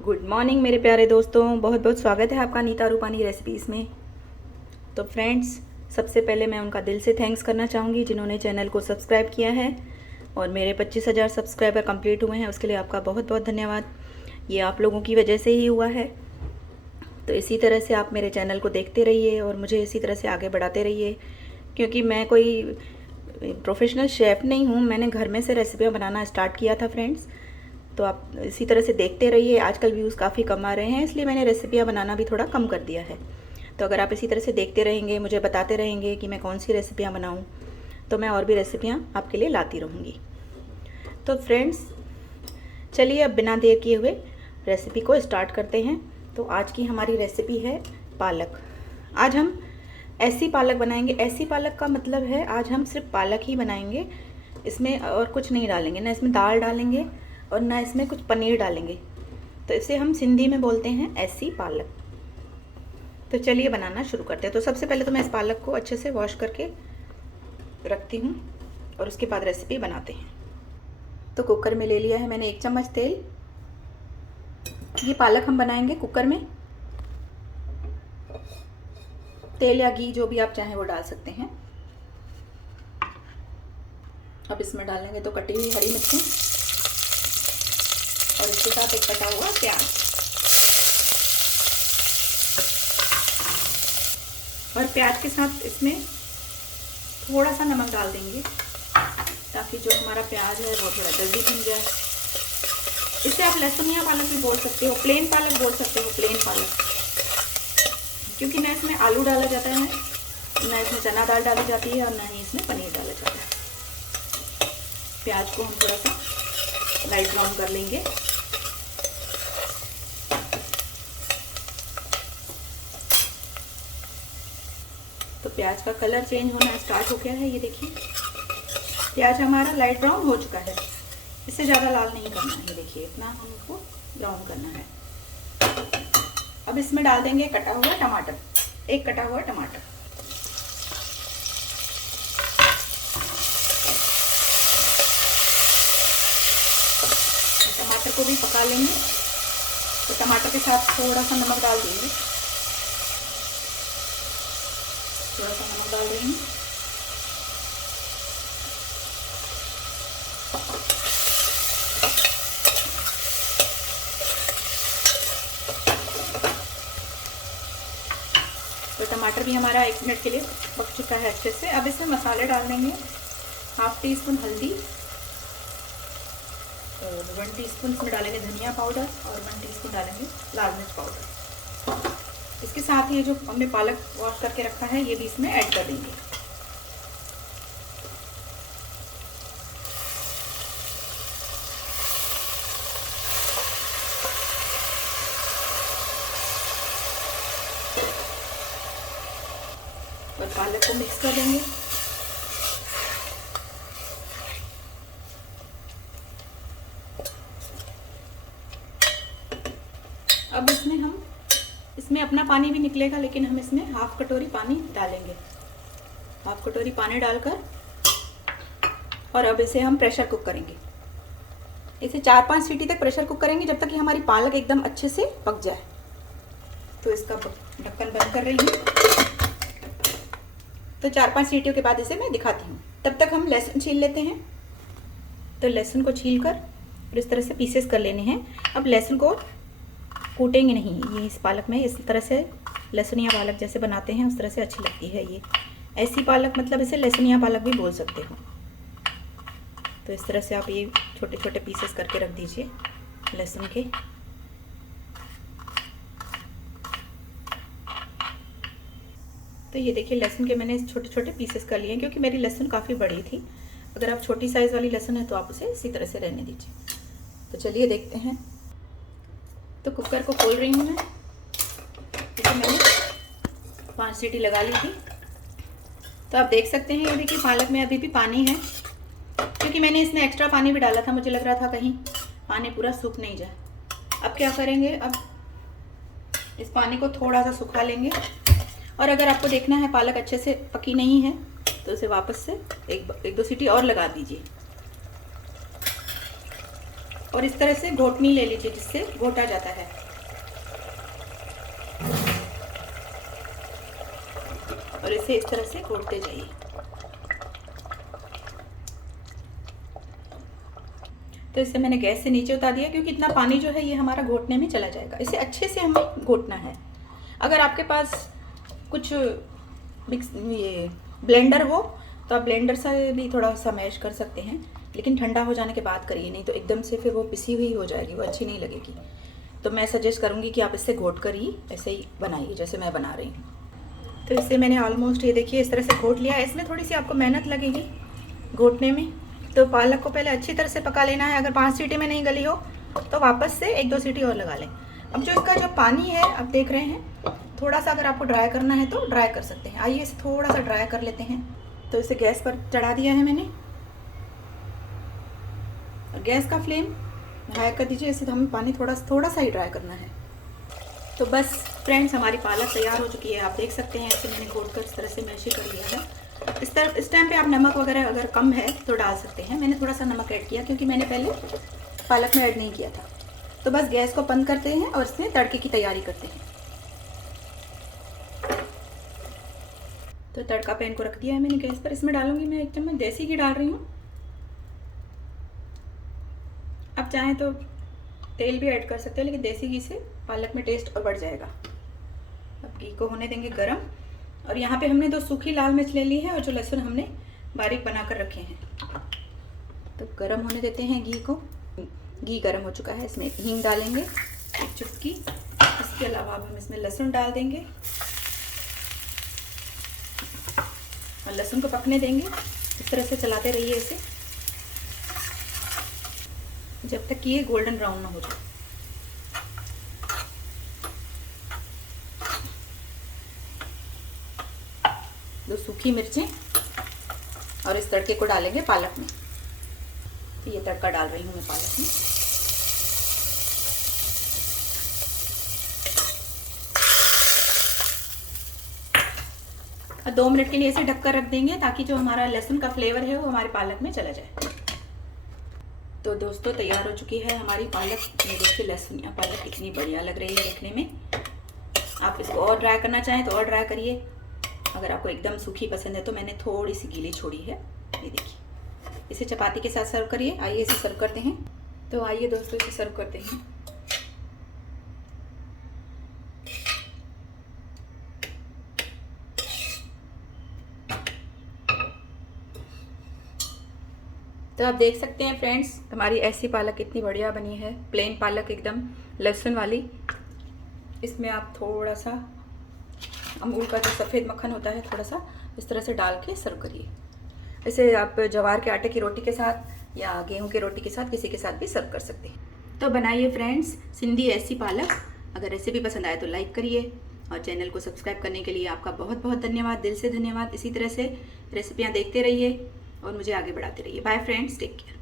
Good morning मेरे प्यारे दोस्तों, बहुत बहुत स्वागत है आपका नीता रूपानी रेसिपीज़ में। तो फ्रेंड्स, सबसे पहले मैं उनका दिल से थैंक्स करना चाहूँगी जिन्होंने चैनल को सब्सक्राइब किया है और मेरे 25,000 सब्सक्राइबर कंप्लीट हुए हैं, उसके लिए आपका बहुत बहुत धन्यवाद। ये आप लोगों की वजह से ही हुआ है। तो इसी तरह से आप मेरे चैनल को देखते रहिए और मुझे इसी तरह से आगे बढ़ाते रहिए, क्योंकि मैं कोई प्रोफेशनल शेफ़ नहीं हूँ। मैंने घर में से रेसिपियाँ बनाना स्टार्ट किया था फ्रेंड्स। तो आप इसी तरह से देखते रहिए। आजकल व्यूज़ काफ़ी कम आ रहे हैं, इसलिए मैंने रेसिपियाँ बनाना भी थोड़ा कम कर दिया है। तो अगर आप इसी तरह से देखते रहेंगे, मुझे बताते रहेंगे कि मैं कौन सी रेसिपियाँ बनाऊँ, तो मैं और भी रेसिपियाँ आपके लिए लाती रहूँगी। तो फ्रेंड्स, चलिए अब बिना देर किए हुए रेसिपी को स्टार्ट करते हैं। तो आज की हमारी रेसिपी है पालक। आज हम ऐसी पालक बनाएंगे। ऐसी पालक का मतलब है आज हम सिर्फ पालक ही बनाएंगे, इसमें और कुछ नहीं डालेंगे, ना इसमें दाल डालेंगे और ना इसमें कुछ पनीर डालेंगे। तो इसे हम सिंधी में बोलते हैं ऐसी पालक। तो चलिए बनाना शुरू करते हैं। तो सबसे पहले तो मैं इस पालक को अच्छे से वॉश करके रखती हूँ और उसके बाद रेसिपी बनाते हैं। तो कुकर में ले लिया है मैंने 1 चम्मच तेल। ये पालक हम बनाएंगे कुकर में। तेल या घी जो भी आप चाहें वो डाल सकते हैं। अब इसमें डालेंगे तो कटी हुई हरी मिर्ची और इसके साथ एक कटा हुआ प्याज और प्याज के साथ इसमें थोड़ा सा नमक डाल देंगे ताकि जो हमारा प्याज है वो थोड़ा जल्दी भुन जाए। इसे आप लहसुनिया पालक भी बोल सकते हो, प्लेन पालक बोल सकते हो, प्लेन पालक, क्योंकि ना इसमें आलू डाला जाता है, ना इसमें चना दाल डाली जाती है और ना ही इसमें पनीर डाला जाता है। प्याज को हम थोड़ा सा लाइट ब्राउन कर लेंगे। तो प्याज का कलर चेंज होना स्टार्ट हो गया है। ये देखिए प्याज हमारा लाइट ब्राउन हो चुका है। इससे ज़्यादा लाल नहीं करना है, देखिए इतना हमको ब्राउन करना है। अब इसमें डाल देंगे कटा हुआ टमाटर, एक कटा हुआ टमाटर। टमाटर को भी पका लेंगे। तो टमाटर के साथ थोड़ा सा नमक डाल देंगे, थोड़ा सा नमक डाल देंगे। तो टमाटर भी हमारा 1 मिनट के लिए पक चुका है अच्छे से। अब इसमें मसाले डाल देंगे। 1/2 टीस्पून हल्दी और 1 टीस्पून इसमें डालेंगे धनिया पाउडर और 1 टीस्पून डालेंगे लाल मिर्च पाउडर। इसके साथ ये जो हमने पालक वॉश करके रखा है ये भी इसमें ऐड कर देंगे। और पालक को मिक्स कर देंगे। अब इसमें अपना पानी भी निकलेगा, लेकिन हम इसमें 1/2 कटोरी पानी डालेंगे। 1/2 कटोरी पानी डालकर और अब इसे हम प्रेशर कुक करेंगे। इसे 4-5 सीटी तक प्रेशर कुक करेंगे, जब तक कि हमारी पालक एकदम अच्छे से पक जाए। तो इसका ढक्कन बंद कर रही हूँ। तो 4-5 सीटियों के बाद इसे मैं दिखाती हूँ। तब तक हम लहसुन छील लेते हैं। तो लहसुन को छीलकर और इस तरह से पीसेस कर लेने हैं। अब लहसुन को कूटेंगे नहीं, ये इस पालक में इस तरह से लहसुनिया पालक जैसे बनाते हैं उस तरह से अच्छी लगती है। ये ऐसी पालक मतलब इसे लहसुनिया पालक भी बोल सकते हो। तो इस तरह से आप ये छोटे छोटे पीसेस करके रख दीजिए लहसुन के। तो ये देखिए लहसुन के मैंने छोटे छोटे पीसेस कर लिए हैं, क्योंकि मेरी लहसुन काफ़ी बड़ी थी। अगर आप छोटी साइज़ वाली लहसुन है तो आप उसे इसी तरह से रहने दीजिए। तो चलिए देखते हैं। तो कुकर को खोल रही हूँ मैं। इसे मैंने 5 सीटी लगा ली थी। तो आप देख सकते हैं ये देखिए पालक में अभी भी पानी है, क्योंकि मैंने इसमें एक्स्ट्रा पानी भी डाला था। मुझे लग रहा था कहीं पानी पूरा सूख नहीं जाए। अब क्या करेंगे, अब इस पानी को थोड़ा सा सुखा लेंगे। और अगर आपको देखना है पालक अच्छे से पकी नहीं है तो इसे वापस से एक दो सीटी और लगा दीजिए। और इस तरह से घोटनी ले लीजिए जिससे घोटा जाता है। और इसे इस तरह से घोटते जाइए। तो इसे मैंने गैस से नीचे उतार दिया क्योंकि इतना पानी जो है ये हमारा घोटने में चला जाएगा। इसे अच्छे से हमें घोटना है। अगर आपके पास कुछ ये ब्लेंडर हो तो आप ब्लेंडर से भी थोड़ा सा मैश कर सकते हैं, लेकिन ठंडा हो जाने के बाद करिए, नहीं तो एकदम से फिर वो पिसी हुई हो जाएगी, वो अच्छी नहीं लगेगी। तो मैं सजेस्ट करूँगी कि आप इससे घोट कर ही ऐसे ही बनाइए जैसे मैं बना रही हूँ। तो इससे मैंने ऑलमोस्ट ये देखिए इस तरह से घोट लिया है। इसमें थोड़ी सी आपको मेहनत लगेगी घोटने में। तो पालक को पहले अच्छी तरह से पका लेना है। अगर 5 सीटी में नहीं गली हो तो वापस से 1-2 सीटी और लगा लें। अब जो इसका जो पानी है आप देख रहे हैं, थोड़ा सा अगर आपको ड्राई करना है तो ड्राई कर सकते हैं। आइए इसे थोड़ा सा ड्राई कर लेते हैं। तो इसे गैस पर चढ़ा दिया है मैंने और गैस का फ्लेम हाई कर दीजिए। इसे हमें पानी थोड़ा सा ही ड्राई करना है। तो बस फ्रेंड्स, हमारी पालक तैयार हो चुकी है। आप देख सकते हैं इसे मैंने घोट कर इस तरह से मैश कर लिया है। इस टाइम पे आप नमक वगैरह अगर कम है तो डाल सकते हैं। मैंने थोड़ा सा नमक ऐड किया क्योंकि मैंने पहले पालक में ऐड नहीं किया था। तो बस गैस को बंद करते हैं और इसमें तड़के की तैयारी करते हैं। तो तड़का पैन को रख दिया है मैंने गैस पर। इसमें डालूंगी मैं 1 चम्मच देसी घी डाल रही हूँ। आप चाहें तो तेल भी ऐड कर सकते हैं, लेकिन देसी घी से पालक में टेस्ट और बढ़ जाएगा। अब घी को होने देंगे गरम। और यहाँ पे हमने 2 सूखी लाल मिर्च ले ली है और जो लहसुन हमने बारीक बनाकर रखे हैं। तो गरम होने देते हैं घी को। घी गरम हो चुका है। इसमें हींग डालेंगे 1 चुटकी। इसके अलावा अब हम इसमें लहसुन डाल देंगे और लहसुन को पकने देंगे। इस तरह से चलाते रहिए इसे जब तक कि ये गोल्डन ब्राउन ना हो जाए। दो सूखी मिर्चें और इस तड़के को डालेंगे पालक में। तो ये तड़का डाल रही हूँ मैं पालक में। और 2 मिनट के लिए इसे ढककर रख देंगे ताकि जो हमारा लहसुन का फ्लेवर है वो हमारे पालक में चला जाए। तो दोस्तों, तैयार हो चुकी है हमारी पालक। ये देखिए लहसुन या पालक कितनी बढ़िया लग रही है देखने में। आप इसको और ड्राई करना चाहें तो और ड्राई करिए। अगर आपको एकदम सूखी पसंद है तो मैंने थोड़ी सी गीली छोड़ी है। ये देखिए, इसे चपाती के साथ सर्व करिए। आइए इसे सर्व करते हैं। तो आइए दोस्तों इसे सर्व करते हैं। तो आप देख सकते हैं फ्रेंड्स, हमारी ऐसी पालक कितनी बढ़िया बनी है। प्लेन पालक एकदम लहसुन वाली। इसमें आप थोड़ा सा अमूल का जो सफ़ेद मक्खन होता है थोड़ा सा इस तरह से डाल के सर्व करिए। इसे आप ज्वार के आटे की रोटी के साथ या गेहूं की रोटी के साथ किसी के साथ भी सर्व कर सकते हैं। तो बनाइए फ्रेंड्स सिंधी ऐसी पालक। अगर रेसिपी पसंद आए तो लाइक करिए और चैनल को सब्सक्राइब करने के लिए आपका बहुत बहुत धन्यवाद, दिल से धन्यवाद। इसी तरह से रेसिपियाँ देखते रहिए और मुझे आगे बढ़ाते रहिए। Bye friends, take care.